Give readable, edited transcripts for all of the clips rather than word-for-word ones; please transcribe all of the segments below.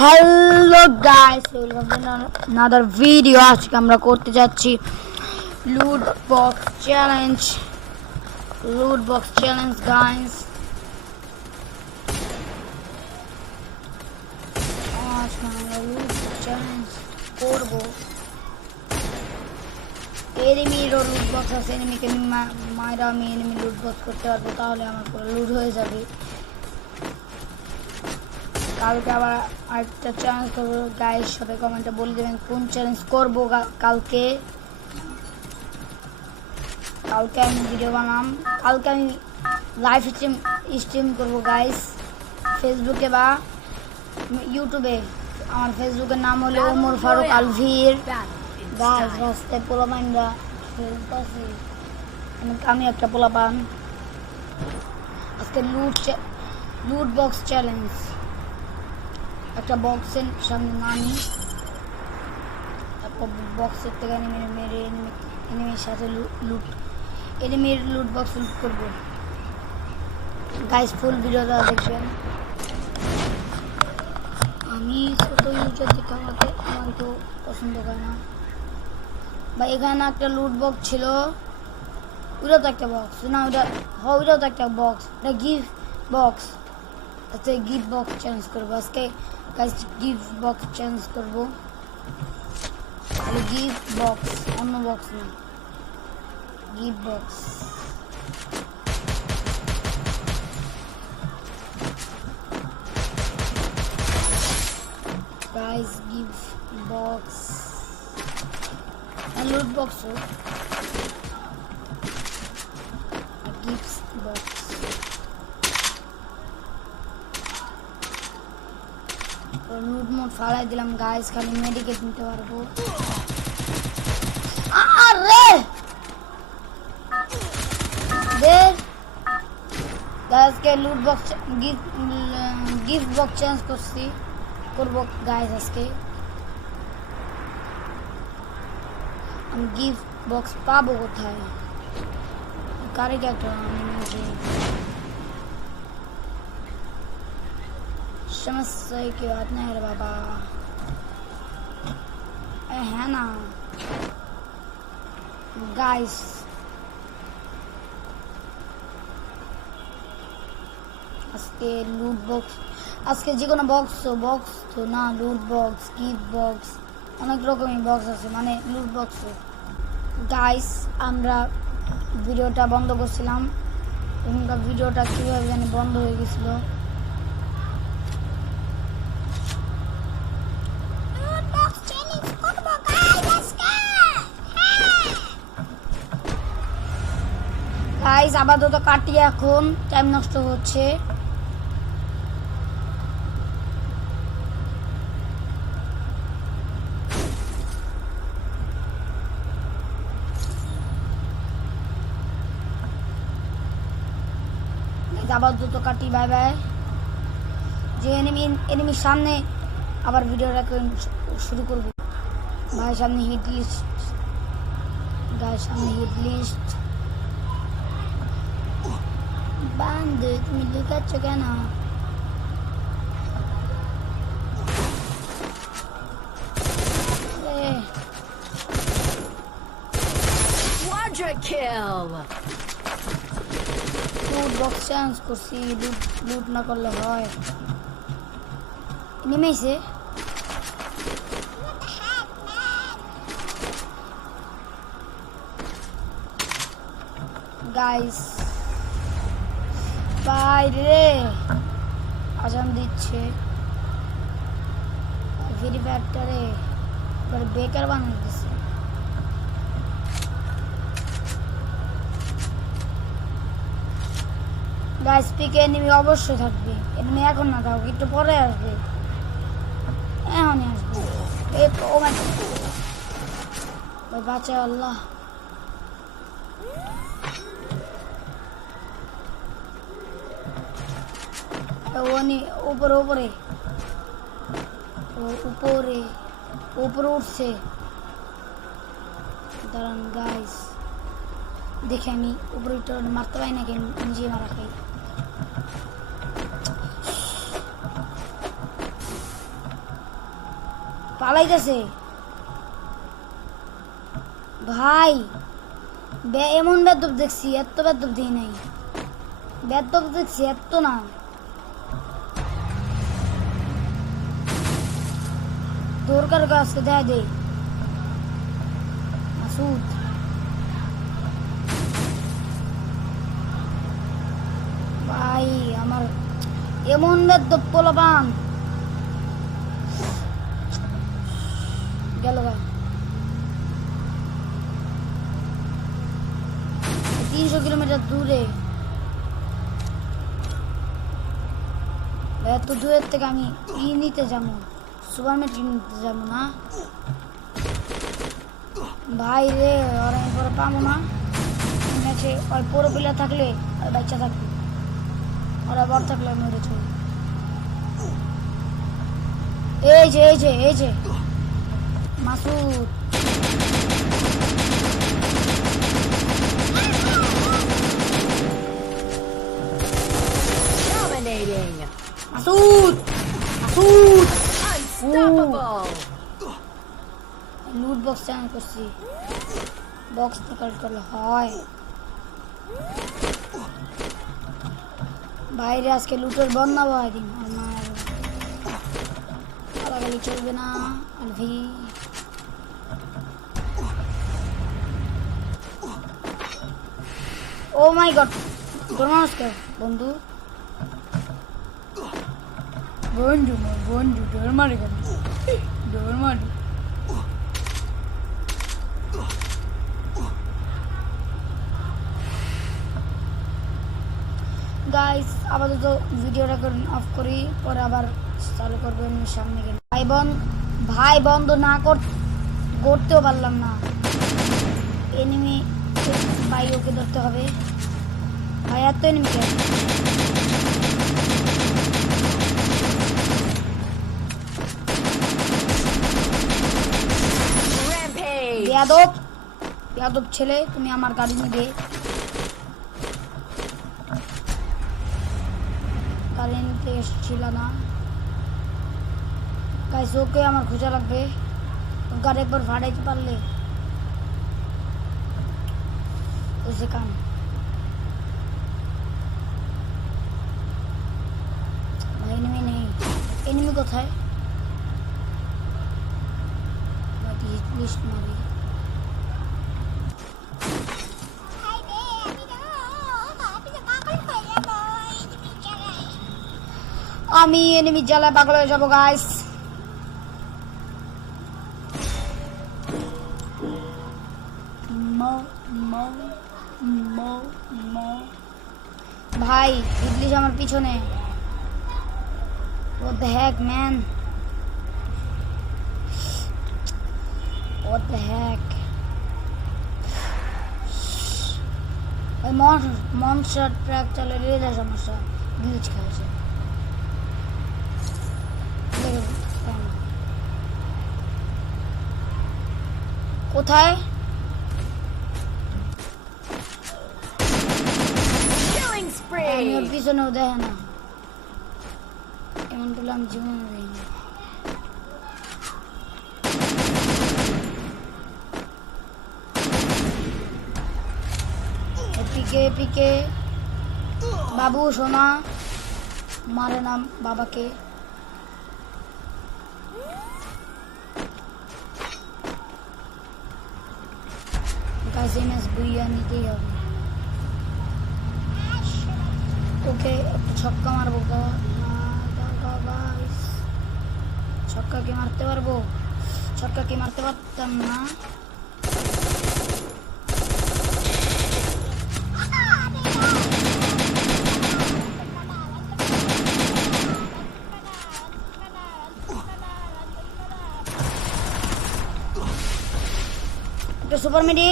Hello guys, welcome to another video. আজকে আমরা করতে যাচ্ছি লুট বক্স চ্যালেঞ্জ গাইস। আজকে আমরা লুট চ্যালেঞ্জ করবো। এনিমিরও লুট বক্স আছে, এনিমিকে মাইরা আমি এনিমি লুট বক্স করতে পারবো, তাহলে আমার পুরো লুট হয়ে যাবে। কালকে আবার আরেকটা চ্যালেঞ্জ করবো গাইস, সবাই কমেন্টে বলে দেবেন কোন চ্যালেঞ্জ করবো। কালকে আমি ভিডিও বানাম, কালকে আমি লাইভ স্ট্রিম করবো গাইস, ফেসবুকে বা ইউটিউবে। আমার ফেসবুকের নাম হলো ওমর ফারুক আলভির। গাইস রাস্তায় পোলাপানরা খেলতেছি, আমি একটা পোলাপান। আজকে লুট বক্স চ্যালেঞ্জ। একটা বক্সের সামনে নামি, তারপর বক্সের থেকে মেরে এনিমির সাথে এনিমির লুট বক্স লুট করবো গাইস। ফুল ভিডিওটা দেখবেন। আমি ছোট ইউজার দেখে আমার তো পছন্দ করে না বা এখানে একটা লুট বক্স ছিল, ওইটাও তো একটা বক্স না, ওইটাও তো একটা বক্স, এটা গিফট বক্স। আচ্ছা গিফট বক্স চেঞ্জ করবো আজকে গাইস, গিফট বক্স চেঞ্জ করবো। গিফট বক্স, অন্য বক্স না, gift box. Guys gift box লুট বক্স, গিফট বক্স। লুট মোড ফালাই দিলাম গাইস, খালি মেডিকেট নিতে পারবো। আরে গাইস কে loot box gift box change করবো গাইস। আজকে আমি গিফট বক্স পাবো কোথায়? কারে একটা समस्या की बात नहीं है बाबा। है ना गाइस, আজকে লুট বক্স, আজকে যে কোনো বক্স তো না, লুট বক্স গিফট বক্স অনেক রকমের বক্স আছে, মানে লুট বক্স। গাইস আমরা ভিডিওটা বন্ধ করছিলাম, ভিডিওটা কীভাবে জানি বন্ধ হয়ে গেছিল। গাইস আপাতত কাটি, এখন টাইম নষ্ট হচ্ছে। আপাতত কাটি, বাই বাই। যে এনিমির সামনে আবার ভিডিওটা শুরু করব। ভাই সামনে হিট লিস্ট, গাইস সামনে হিট লিস্ট। বান্ধে তুমি লুকাচ্ছ কেন? লুট বক্স চেঞ্জ করছি, লুট না করলে হয়। নেমেছে গাইস, বাইরে আজান দিচ্ছে, ফ্রি ফায়ারটারে বেকার বানিয়ে দিচ্ছে। গাইস পিকে এনিমি অবশ্যই থাকবে, এনিমি এখন না থাকুক, একটু পরে আসবে, এখনই আসবে। ও মাই গড, বাঁচা আল্লাহ। উপরে উপরে উপরে উপরে উঠছে, দাঁড়ান গাইস দেখে আমি উপরে মারতে পারি না, কেন নিজে মারা খাই। পালাইতেছে ভাই। এমন বেদব দেখছি, এত বেদব দিই নাই। বেদব দেখছি এত না। দরকার কাছে দেয় দে মাসুদ। ভাই আমার এমন বেদব পোলাপান গেল ভাই। 300 কিলোমিটার দূরে। এত দূরের থেকে আমি নিতে যাবো, সুপারমেট নিতে যাবো না ভাই রে। ওরা আমি পরে পাবো না ম্যাচে। ওই পুরো প্লেয়ার থাকলে আর বাচ্চা থাকবে, ওরা বড় থাকলে আমি ওরে চলি। এই যে এই যে এই যে মাসুদ। মাসুদ মাসুদ লুট বক্স চান করছি, বক্স তো কালেক্ট করলে হয়। বাইরে আজকে লুটের বন্যা বয় দিন। আমার গালাগালি চলবে না আলভি। ও মাই গড, নমস্কার বন্ধু। বন্ধু বন্ধু ডর মারে কেন? ডর মারে। গাইস আপাতত ভিডিওটা অফ করি, পরে আবার চালু করবেন সামনে গেলে। ভাই বন্ধ না করতেও পারলাম না। এনিমি ভাই ওকে ধরতে হবে ভাই। এত এনিমি কে বেয়াদব বেয়াদব ছেলে, তুমি আমার গাড়ি নিবে। গাড়ি নিতে এসেছিল না গাইস। ওকে আমার খোঁজা লাগবে। গাড়ি একবার ভাড়াইতে পারলে ওই কাম। এনিমি নেই। এনিমি কোথায়? লিস্ট মারি। আমি এনিমি জ্বালায় পাগল হয়ে যাবো গাইস। ভাই ইবলিশ আমার পিছনে। What the heck man? What the heck? ওই মনস্টার ট্র্যাক চালে রেজা সমস্যা গ্লিচ খাইছে। কোথায়? আমি ওর পিছনেও দেখে না। এমন বলে আমি জীবনে দেখিনি। পিকে পিকে বাবু সোনা মারে নাম বাবাকে। কাছে ম্যাচ বুইয়া নিতেই হবে। ওকে একটু ছক্কা মারবো। ছক্কা কি মারতে পারবো? ছক্কা কি মারতে পারতাম না। একটা সুপার মিডি।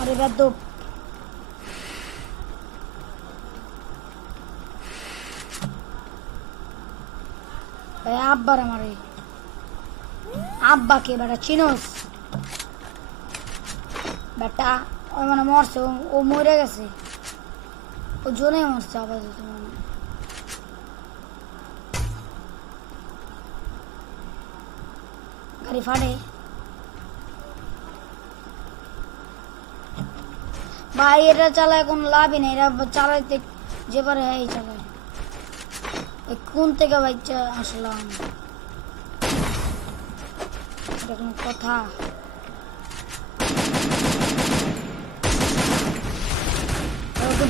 আরে বেদব। আব্বার আমার আব্বাকে বেটা চিনোস? বেটা ওই মানে মরছে, ও মরে গেছে, ও জনে মরছে আপাতত মানে। গাড়ি ফাটে ভাই, এটা চালায় কোনো লাভই নেই, এরা চালাইতে যে পারে হ্যাঁ চালায়। কোন থেকে বাচ্চা আসলাম, এটা কোনো কথা?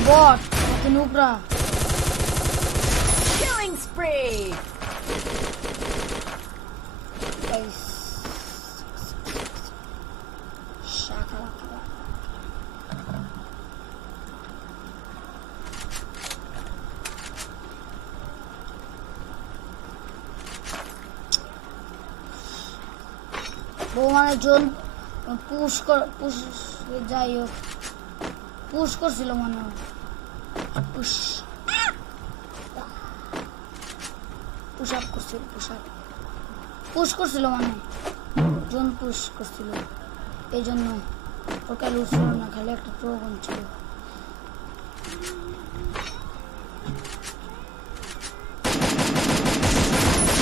বট নুকরা Killing spree. মানে জন পুশ যাই হোক পুশ করছিল মনে হয়, পুশ আপ করছিল, পুশ করছিল মানে জন পুশ করছিল, এই জন্য ওকে লুটছিল না, খালি একটা প্রোগ্রাম ছিল।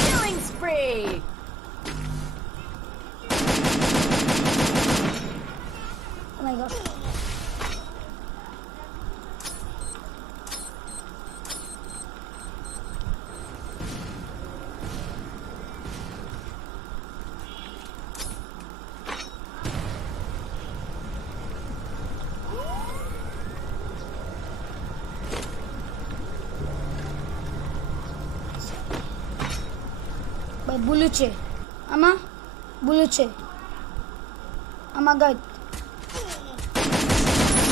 Killing spree. Oh my god. By buluce. Ama buluce. Ama gayet.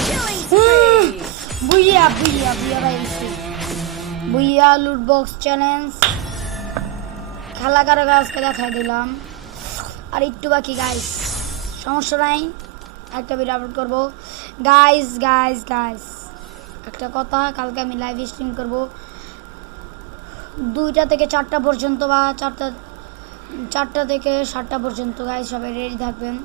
Killing spree. বুইয়া পাইছি, বুইয়া লুট বক্স চ্যালেঞ্জ খেলা কারো গাছকে দেখা দিলাম, আর একটু বাকি গাইস, সমস্যা নাই, একটা ভিডিও আপলোড করবো। গাইস একটা কথা, কালকে আমি লাইভ স্ট্রিম করবো 2টা থেকে 4টা পর্যন্ত, বা 4টা থেকে 7টা পর্যন্ত। গাইস সবাই রেডি থাকবেন।